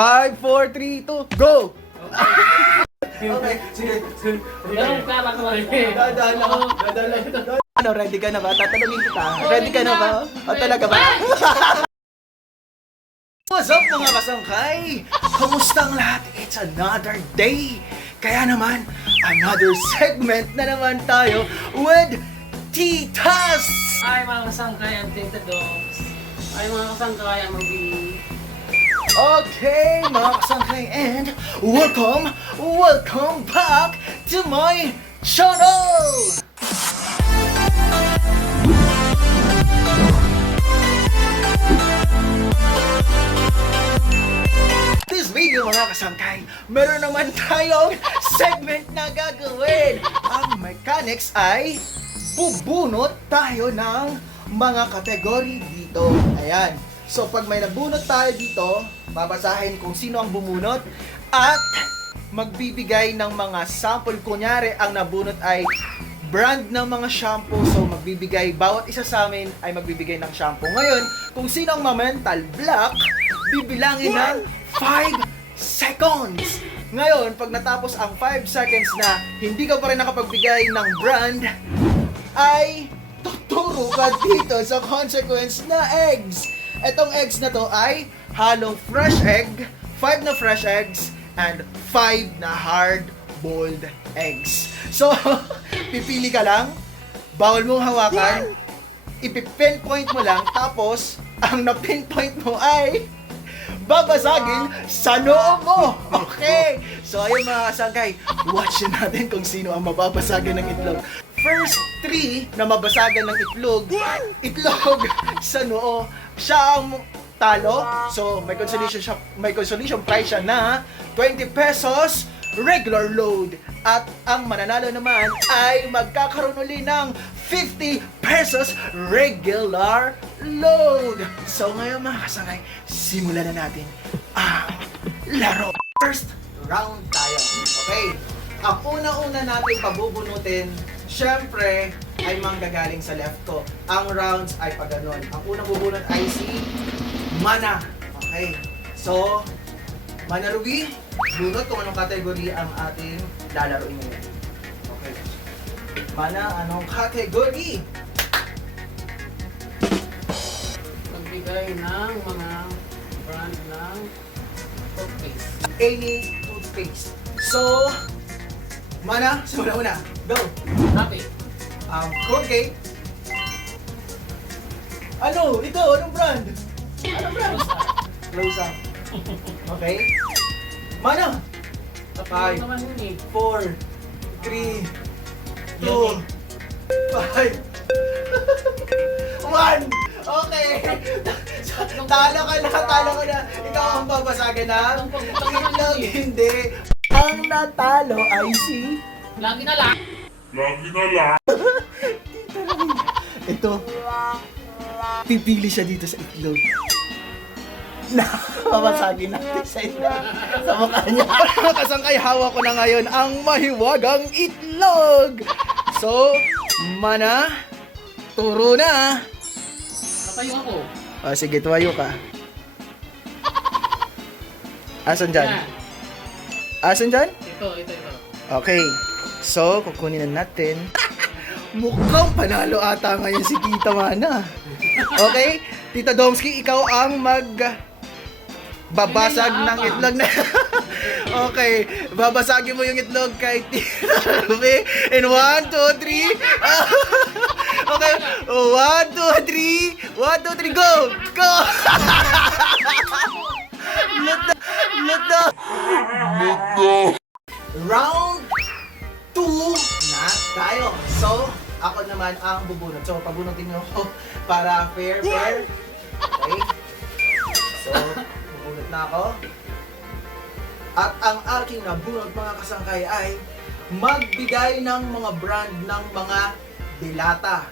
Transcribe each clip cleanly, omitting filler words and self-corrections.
5, 4, 3, 2, go! Okay, sige. Ganun ka lang naman. Dadaan lang. Ano, ready ka na ba? Tatanungin kita. Ready ka na ba? O talaga ba? What's up mga kasangkay? Kamusta ang lahat? It's another day. Kaya naman, another segment na naman tayo with Titas! Ay mga kasangkay ang Tita Dogs. Ay mga kasangkay ang Mabi. Okay, mga kasangkay, and welcome back to my channel! This video mga kasangkay, meron naman tayong segment na gagawin. Ang mechanics ay bubunot tayo ng mga kategory dito. Ayan. So pag may nabunot tayo dito, babasahin kung sino ang bumunot at magbibigay ng mga sample. Kunyari, ang nabunot ay brand ng mga shampoo. So magbibigay, bawat isa sa amin ay magbibigay ng shampoo. Ngayon, kung sino ang ma-mental block, bibilangin ng 5 seconds. Ngayon, pag natapos ang 5 seconds na hindi ka pa rin nakapagbigay ng brand, ay tuturo ka dito sa consequence na eggs. Etong eggs na to ay hollow fresh egg, 5 na fresh eggs, and 5 na hard-boiled eggs. So, pipili ka lang, bawal mong hawakan, ipipinpoint mo lang, tapos, ang na-pinpoint mo ay babasagin sa noo mo. Okay. So, ayun mga kasangkay, watch natin kung sino ang mababasagan ng itlog. First 3 na mabasagan ng itlog sa noo, siya ang talo. So, may consolation prize siya na 20 pesos regular load. At ang mananalo naman ay magkakaroon uli ng 50 pesos regular load. So, ngayon mga kasangkay, simulan na natin ang laro. First round tayo. Okay? Ang una-una natin pabubunutin, syempre, ay manggagaling sa left ko. Ang rounds ay pag ganon. Ang unang bubunot ay si Mana. Okay. So, Mana Ruby, bunot kung anong category ang ating lalaroin ngayon. Okay. Mana, anong category? Magbigay ng mga brand ng toothpaste. Any toothpaste. So, Mana, simula una. Go! Happy. Colgate. Ano? Ito, anong brand? Anong brand? Rosa. Okay. Mana? Tapos naman yun eh. 4, 3, 2, 5, 1. Okay. Talo ka na. Ikaw ang babasagan na. Itlog, hindi. Ang natalo ay si... Lagi na lang. Ito. Pipili siya dito sa itlog. Na, babasagin natin sa mukha niya. Kasangkay, hawak ko na ngayon ang mahiwagang itlog. So, Mana, turo na. Natayo ako. O, sige, tuwayo ka. Asan dyan? Yan. Asan dyan? Ito. Okay. So, kukunin na natin. Mukhang panalo ata ngayon si Tita Mana. Okay? Tita Domski, ikaw ang babasag ng itlog na... Okay, babasagin mo yung itlog kay Tita Ruby. In 1, 2, 3. Okay, 1, 2, 3. 1, 2, 3, go! Go! Luto! Round 2 na tayo. So, ako naman ang bubunot. So, pabunutin niyo ako para fair. Okay? So, bubunot na ako. At ang aking nabunot mga kasangkay ay magbigay ng mga brand ng mga dilata.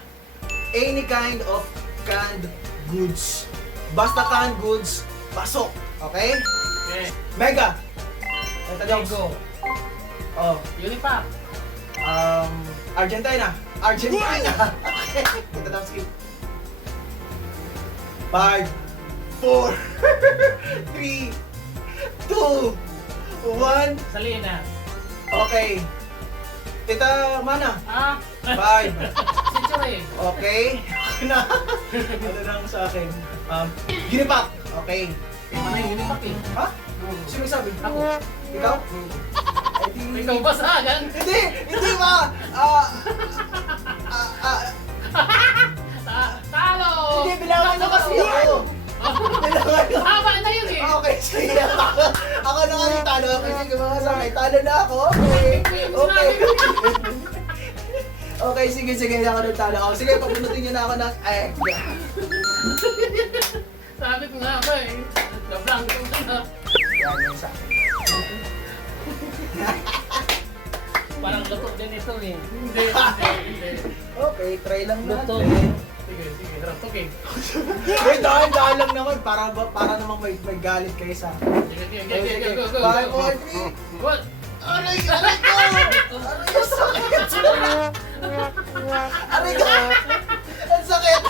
Any kind of canned goods. Basta canned goods, pasok. Okay? Okay. Mega! Ito Go. Oh, Unipack. Argentina. Okay. Ito daw, skip. 5, 4, 3, 1. Salina. Okay. Tita Mana. Ah? 5. Si Choy. Okay. Na. Ano lang sa akin? Ginipak. Okay. Ano yung unipak eh? Ha? Sino may sabi? Ako. Ikaw? Ay, di... Ikaw basagan. Hindi! Hindi ba? Talo! Hindi, bilangan na kasi ako. Bilangan na. Haba na yun eh. Okay, sige. Ako na nga yung talo. Okay, sige mga sakay. Talo na ako. Okay. Okay. Okay, sige, sige. Ako na talo ako. Sige, papunutin niyo na ako ng egg. Sabi ko nga ba eh. Nablanko ko na. Yan yung sa akin. Parang luto din ito eh. Hindi. Okay, try lang Luto. natin. Sige, harap okay. Hey, dahan-dahan lang naman. Para namang may galit kayo sa akin. Sige, go. 5, 4, 3. What? Aray ko! Aray ko! Sakit! Aray ko! Ang sakit!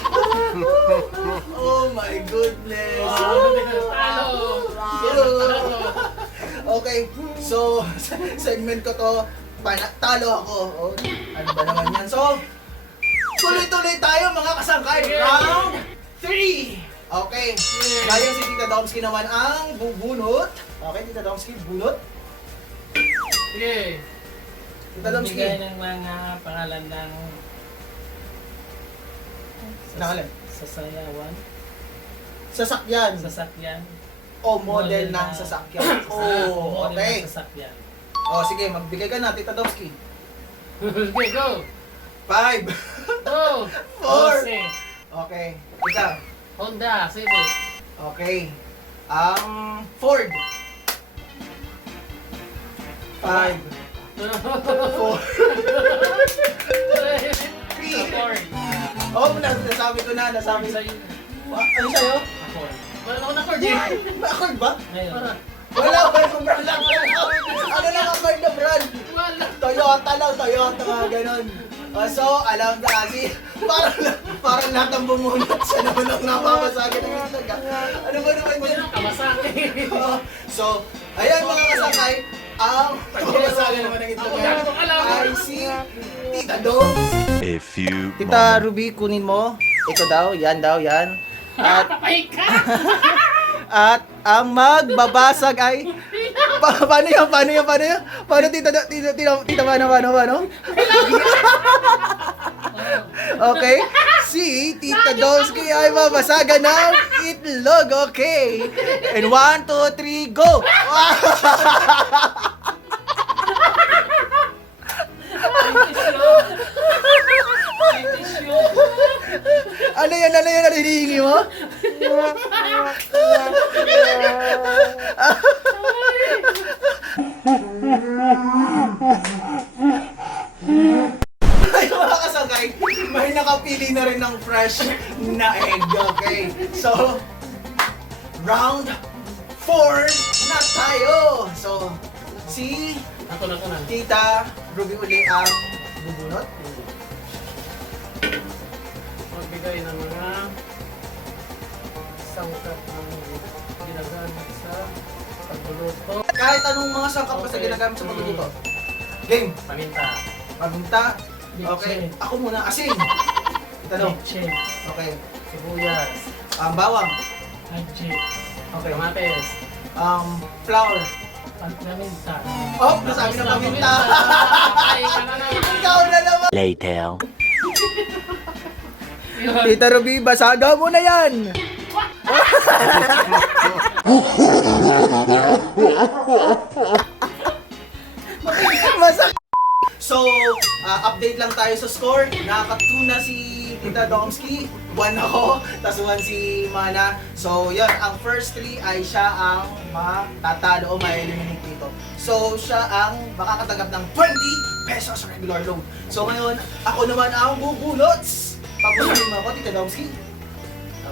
Oh my goodness! Talo. Okay, so segment ko to, talo ako. Oh, ano ba naman yan? So, tuloy-tuloy tayo mga kasangkay. Round 3! Okay, ngayon si Tita Domski naman ang bubunot. Okay, Tita Domski, bunot. Sige. Tita Domski. Bigay ng mga pangalan ng Nakalan? sasayawan, Sasakyan. sasakyan. O model ng sasakyan. Oh, model okay. ng sasakyan. Oh, sige, magbigay ka na, Tita Domski. Okay, go. 5. Go. 4. Jose. Okay. Ikaw. Honda, Civic. Okay. Ford. 5. 4. Accord. Oh, nasabi ko na, nasabi Sa'yo. Ano sa'yo? Accord. Wala ako na accord eh. Accord ba? Ngayon. Wala ba yung brand lang? Ano lang ang brand na brand? Wala. Toyota lang, Toyota nga, ganun. So, alam na kasi, parang lahat ng bumunot sa naman ang napapasagin ng islag. Ano ba naman Wala yun? nang kamasake. So, ayan mga kasakay, ang pagbabasagan naman ng itlog ay si Tita Dom. A few Tita Ruby, kunin mo. Ito daw, yan daw, yan. At, Patay ka! at ang magbabasag ay... paano yan? Paano tita, paano? Okay. Si Tita Domski ay mabasagan ng itlog. Okay. And 1, 2, 3, go! Ano yan? Ano hinihingi mo? Ay, mga kasangkay, may nakapili na rin ng fresh na egg, okay? So, round 4 na tayo! So, si Ako na. Tita Ruby uli ang bubunot. Magbigay ng mga sangkap ng ginagamit sa pagluluto. Kahit anong mga sangkap basta Okay. ginagamit sa pagluluto. Game! Paminta. Paminta. Leche. Okay. Ako muna. Asin. Tanong. Leche. Okay. Sibuyas. Bawang. Haji. Okay. Kamates. Flour. Paminta. Oh, nasabi na paminta. Ay, ka na naman. Ikaw na naman. later. Yun. Tita Ruby, basaga mo na yan. Masak. So, update lang tayo sa score. Nakaka-2 na si Tita Domski. 1 ako, tas 1 si Mana. So, yun, ang first 3 ay siya ang matatalo o ma-eliminate dito. So, siya ang makakatanggap ng 20 pesos regular loan. So, ngayon, ako naman ang bubulots. Pabulotin mo ako, Tita Domski.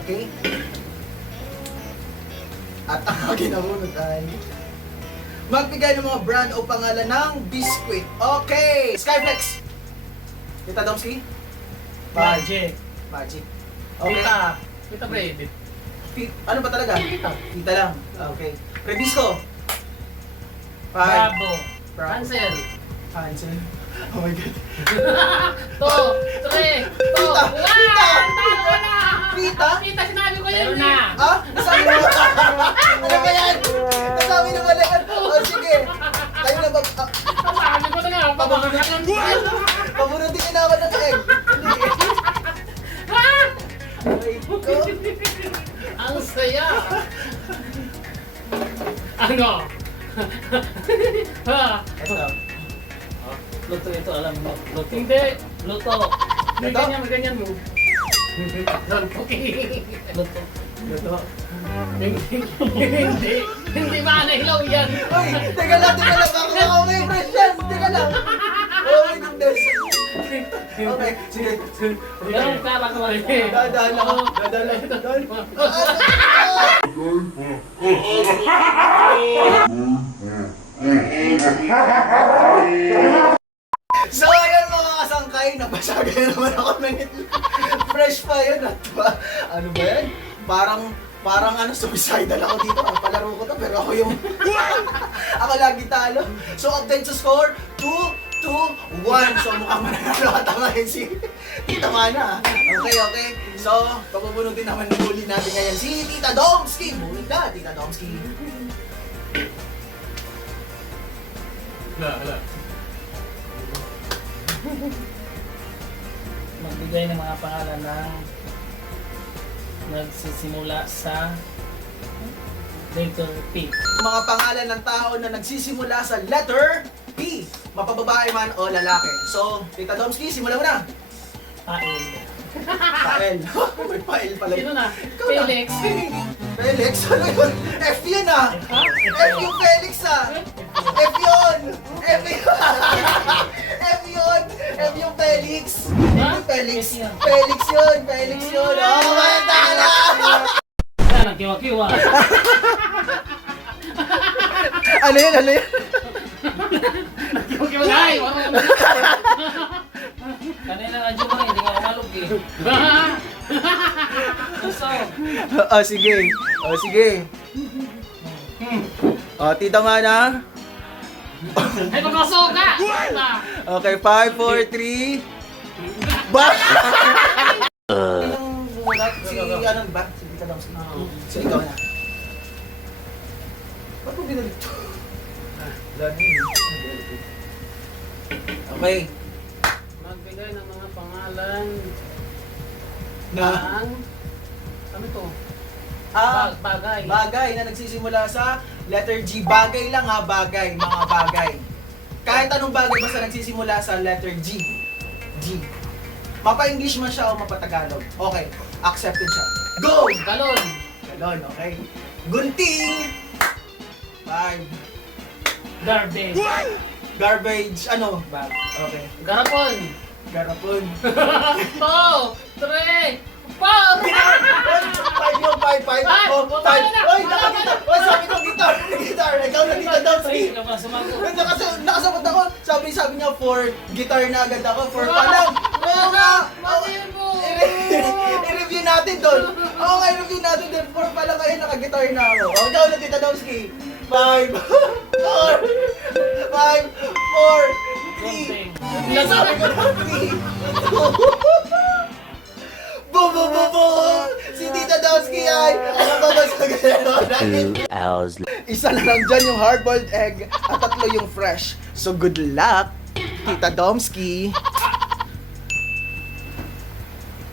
Okay? At ang aking nabunod ay magbigay ng mga brand o pangalan ng biscuit. Okay! Skyflex! Tita Domski? Magic. Magic. Okay. Kita bread. Ano ba talaga? Kita. Tita lang. Okay. Rebisco. Five. Bravo. Bravo. Cancel. Cancel. Oh my God. 2, 3, 2, 1. Tita! Talo na! Tita? Tita, sinabi ko yun na. Ah? Nasabi mo ba? Ano ba yan? Nasabi mo ba na yan? O sige. Kayo na ba? Sabi ko na nga, pabangalan mo. Pabunutin niyo na ako ng egg. Hindi. Ay, ko. Ang saya. Ano? Ha? Ito. Luto ito, alam mo. Luto. Hindi. Luto. May Luto? ganyan, may ganyan mo. Luto. Luto. Ito. Hindi ba nahilaw yan? Uy, teka lang. Baka may fresh yan. Teka lang. Oh my goodness. Okay, sige. Ganun ka lang lang eh. Dadaan lang. Dadaan lang. Dadaan. So ayun mga kasangkay, napasagay na naman ako ng itlog. Fresh pa yun. At ano ba yan? Parang ano, suicidal ako dito. Palaro ko to, pero ako yung... ako lagi talo. So update sa score, 2-1. So mukhang mananalo ka tamahin si Tita Mana. Okay. So, papupunutin naman ng bully natin ngayon si Tita Domski. Bully na, Tita Domski. Hala. Magbigay ng mga pangalan ng nagsisimula sa letter P. Mga pangalan ng tao na nagsisimula sa letter P. Mapababae man o lalaki. So, Tita Domski, simulan mo na. Pael. Pael. May pael pala. Sino na? Ikaw na. Felix. Felix? Ano yun? F yun ah! Ha? F yung Felix ah! F yun! F yun! F yun! F yung Felix! F yung Felix! F yun. Felix yun! Felix yun! Oh, may tala! Yan, ang kiwa-kiwa. Ano yun? Ano yun? Kiwa-kiwa. Ay, marunong na. Kanina nga dyan ba, hindi nga umalog eh. So, Oh, sige. Oh, sige. Oh, Tita Mana. ay pagkasuga! Okay, 5, 4, 3. Ba? Anong bumulat? Si ano ba? Si Tita Domski. So, ikaw na. Ba't mo binalito? Okay. Magbigay ng mga pangalan Na? ng... Ano to? Ah, Bagay. bagay na nagsisimula sa letter G. Bagay lang ha, bagay. Mga bagay. Kahit anong bagay basta nagsisimula sa letter G. G. Mapa-English man siya o mapa-Tagalog. Okay, accepted siya. Go! Galon. Galon, okay. Gunting! 5. Garbage. Garbage, ano? Bag. Okay. Garapon. Garapon. 2, 3, 4. 5 yung 5. Oh, 5. Oy, nakakita. Oy, sabi ko, guitar. Guitar. Ikaw na Tita Domski. Ikaw pa sumagot. Nakasabot ako. Sabi niya 4. Guitar na agad ako. 4 pa lang. Oo nga. Matiin mo. I-review natin doon. Oo nga, i-review natin doon. 4 pa lang kayo, naka-guitar na ako. O, ikaw na Tita Domski. 5, 4, 3. Nasabi ko na 3. Boom! Si Tita Domski ay nakabasag na 2 hours Isa na lang dyan yung hard-boiled egg at 3 yung fresh. So good luck, Tita Domski.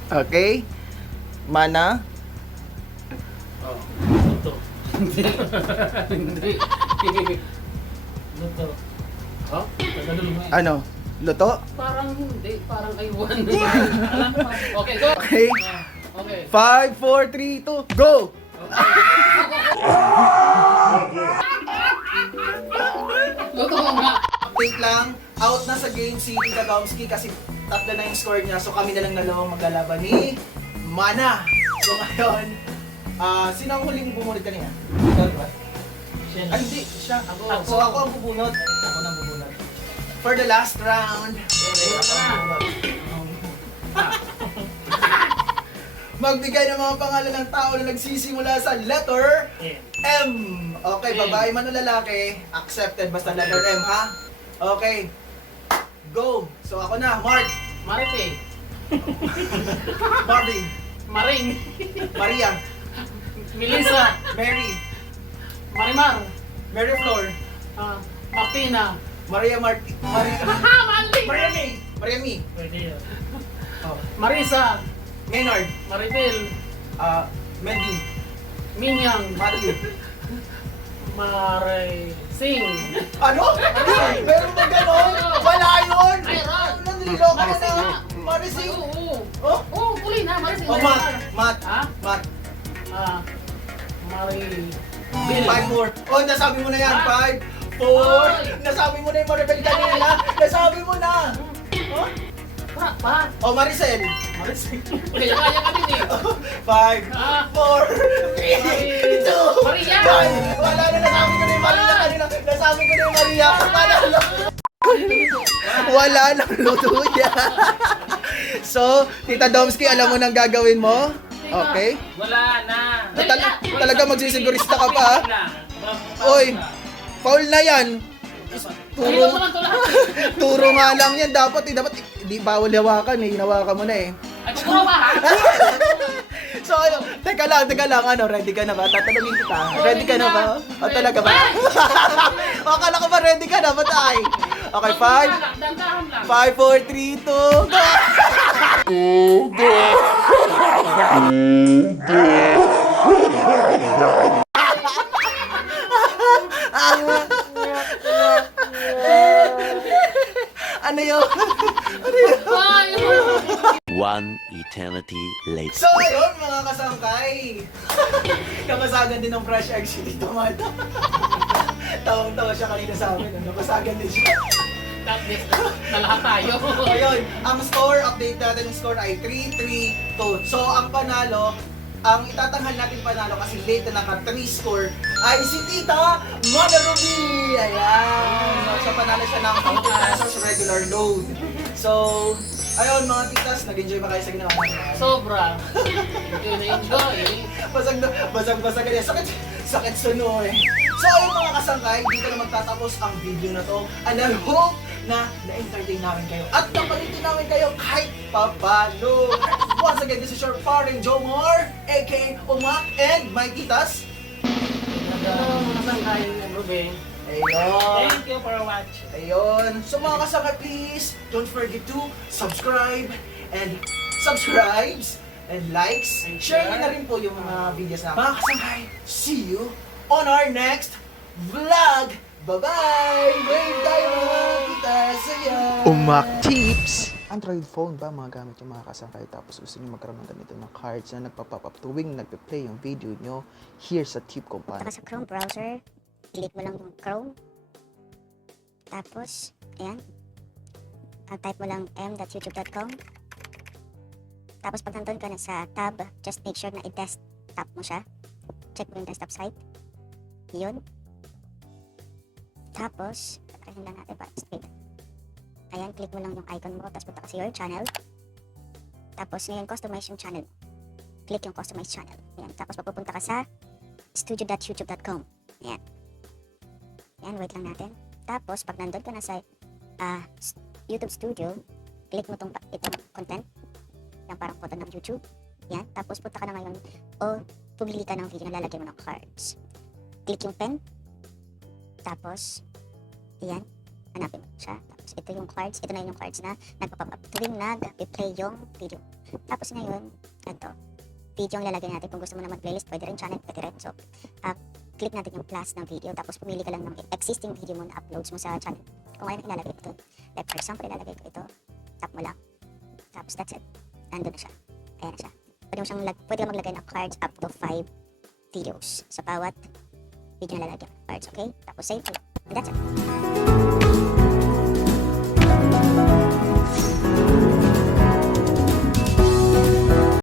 Okay? Mana? Oh, luto. Hindi. Luto. Oh, tagalog mo eh. Ano? Luto? Parang hindi, parang aywan. Alam mo. Okay, go. Okay. Okay. 5, 4, 3, 2, go! Luto mo nga. Update lang, out na sa game si Tita Domski kasi 3 na yung score niya. So kami na lang dalawang maglalaban ni Mana. So ngayon, sino ang huling bumunod kanina? Ikaw, di ba? Siya na. Ay, hindi. Siya. Ako. Ako. So ako ang bubunod. Ako nang bubunod. For the last round. Ako ang bubunod. magbigay ng mga pangalan ng tao na nagsisimula sa letter M. Okay, M. babae man o lalaki, accepted basta letter M, ha? Okay. Go. So ako na, Mark, Maripe. Marvin, Maring. Maria, Melissa. Mary, Marimar. Mary Flor, Martina. Maria Marti, Maria, Mali. Maria May, Maria May, Pwede yun. oh, Marisa. Maynard, Maribel. Mendy, Minyang. Matthew. Maray. Sing. Ano? Meron ba gano'n? Wala yun! Mayroon. Nililoko ka Marising na! nga. Marising! Oo. Oh? Oo, tuloy na. Marising. Oh, Matt! Ha? Matt! Mari. Bill. 5 more. Oh, nasabi mo na yan. Ah. 5, 4. Oy. Nasabi mo na yung Maribel kanina. Nasabi mo na. Oh? Pa. Oh, Maricel. Marising. Kaya kami din. 5, 4, 3, Ah. 2, Maria. 1. Wala na, nasabi ko na yung Maria kanina. Nasabi ko na yung Maria. Panalo. Wala nang luto niya. So, Tita Domski, alam mo nang gagawin mo? Okay. Wala na. Talaga magsisigurista ka pa, ha? Oy. Foul na yan. Turo Turo, mo lang ito lahat. turo nga lang yan. Dapat di bawal hawakan eh. Hinawakan mo na eh. Ay, turo ba ha? So, teka lang. Ano, ready ka na ba? Tatanungin kita. Ready ka na ba? O, talaga ba? O, akala ko ba ready ka na? Ba't ay? Okay, 5, Dandahan lang. 5, 4, 3, 2, go! Ano yun? Ay, One eternity later. So ayun mga kasangkay. Nabasagan din ng fresh egg si Tito Marta. Tawang-tawa siya kanina sa amin. Nabasagan din siya. tapos na lahat tayo. Ayun, ang score, update natin yung score ay 3-3-2. So ang panalo, ang itatanghal natin panalo kasi late na naka 3 score ay si Tita Mother Ruby. Ayan. So panalo siya ng 50 pesos regular load. So, ayun mga titas, nag-enjoy ba kayo sa ginawa natin? Sobra. Enjoy na enjoy. Basag-basag ganyan. Sakit sa noo eh. So ayun mga kasangkay, dito na magtatapos ang video na to. And I hope na na-entertain namin kayo at napalitin namin kayo kahit papalo. Once again, this is your paring Jomar, aka Umak, and my titas. Hello, mga sangkayo ng Ruben. Ayun. Thank you for watching. Ayun. So mga kasangkay, please don't forget to subscribe and likes. Share nyo na rin po yung mga videos na. Mga kasangkay, see you on our next vlog. Bye-bye! Wave tayo mga kita saya! Umak Tips! Android phone ba mga gamit yung mga kasangkay tapos gusto nyo magkaroon ng ganito ng cards na nagpa-pop up tuwing nagpe-play yung video nyo here sa Tip Company. Saka sa Chrome browser, click mo lang yung Chrome. Tapos, ayan. Type mo lang m.youtube.com. Tapos pag nandun ka na sa tab, just make sure na i-desktop mo siya. Check mo yung desktop site. Yun. Tapos, patarahin lang natin pa straight. Ayan, click mo lang yung icon mo, tapos punta ka sa your channel. Tapos ngayon, customize yung channel. Click yung customize channel. Ayan, tapos papupunta ka sa studio.youtube.com. Ayan. Ayan, wait lang natin. Tapos, pag nandun ka na sa YouTube Studio, click mo itong content. Yung parang photo ng YouTube. Ayan, tapos punta ka na ngayon o pumili ka ng video na lalagyan mo ng cards. Click yung pen. Tapos, ayan, hanapin mo siya. Tapos, ito yung cards. Ito na yung cards na nagpa-pop up tuwing nag-play yung video. Tapos ngayon, ito, video ang lalagyan natin. Kung gusto mo na mag-playlist, pwede rin channel, pwede rin. So, click natin yung plus ng video. Tapos, pumili ka lang ng existing video mo na uploads mo sa channel. Kung ano ilalagay ko ito. Like, for example, ilalagay ko ito. Tap mo lang. Tapos, that's it. Nandun na siya. Ayan na siya. Pwede kang maglagay ng cards up to 5 videos sa bawat video na lalagyan. Cards, okay? Tapos, save it. And that's it.